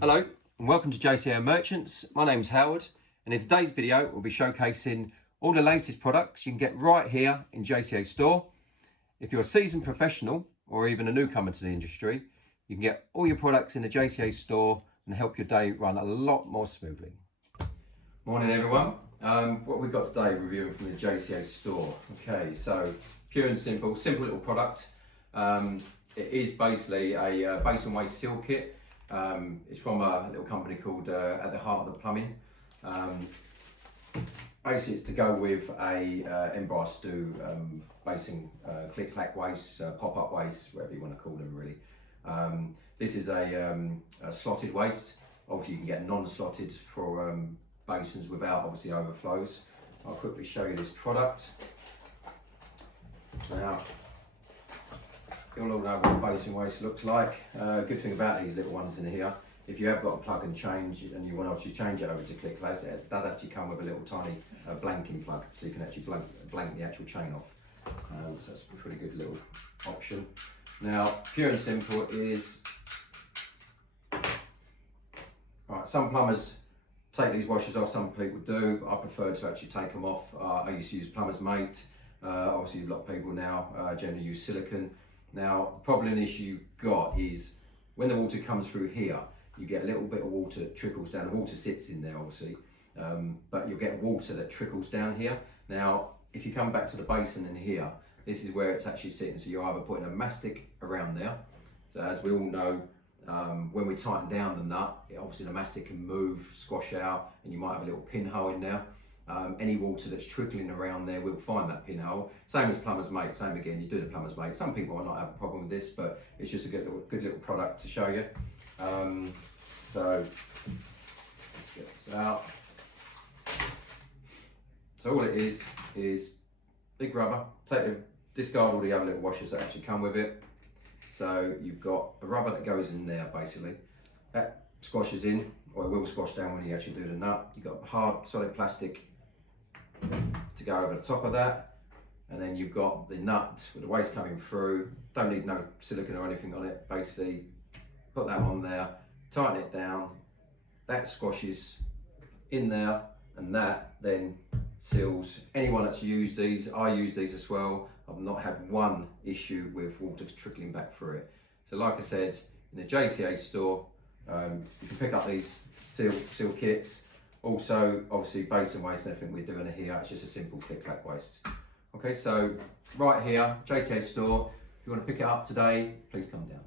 Hello and welcome to JCA Merchants. My name's Howard, and in today's video we'll be showcasing all the latest products you can get right here in JCA store. If you're a seasoned professional or even a newcomer to the industry, you can get all your products in the JCA store and help your day run a lot more smoothly. Morning everyone. What we've got today reviewing from the JCA store. Okay, so pure and simple little product. It is basically a basin waste seal kit. It's from a little company called At the Heart of the Plumbing. Basically it's to go with a Embraer Stew basin click clack waste, pop-up waste, whatever you want to call them really. This is a slotted waste. Obviously you can get non-slotted for basins without obviously overflows. I'll quickly show you this product. Now, you'll all know what a basin waste looks like. Good thing about these little ones in here, if you have got a plug and change and you want to actually change it over to click class, it does actually come with a little tiny blanking plug, so you can actually blank the actual chain off. So that's a pretty good little option. Now, pure and simple is, right, some plumbers take these washers off, some people do. I prefer to actually take them off. I used to use Plumber's Mate. Obviously a lot of people now generally use silicone. Now, the problem issue you've got is when the water comes through here, you get a little bit of water that trickles down. The water sits in there obviously, but you'll get water that trickles down here. Now, if you come back to the basin in here, this is where it's actually sitting. So you're either putting a mastic around there. So as we all know, when we tighten down the nut, obviously the mastic can move, squash out, and you might have a little pinhole in there. Any water that's trickling around there will find that pinhole. Same as Plumber's Mate, same again, you do the Plumber's Mate. Some people might not have a problem with this, but it's just a good little product to show you. So, let's get this out. So all it is big rubber. Discard all the other little washers that actually come with it. So you've got a rubber that goes in there basically. That squashes in, or it will squash down when you actually do the nut. You've got hard, solid plastic to go over the top of that, and then you've got the nut with the waste coming through. Don't need no silicone or anything on it. Basically put that on there, tighten it down, that squashes in there, and that then seals. Anyone that's used these, I use these as well, I've not had one issue with water trickling back through it. So like I said, in the JCA store, you can pick up these seal kits. Also, obviously, basin waste and everything we're doing here, it's just a simple click clack waste. Okay, so right here, JCA store. If you want to pick it up today, please come down.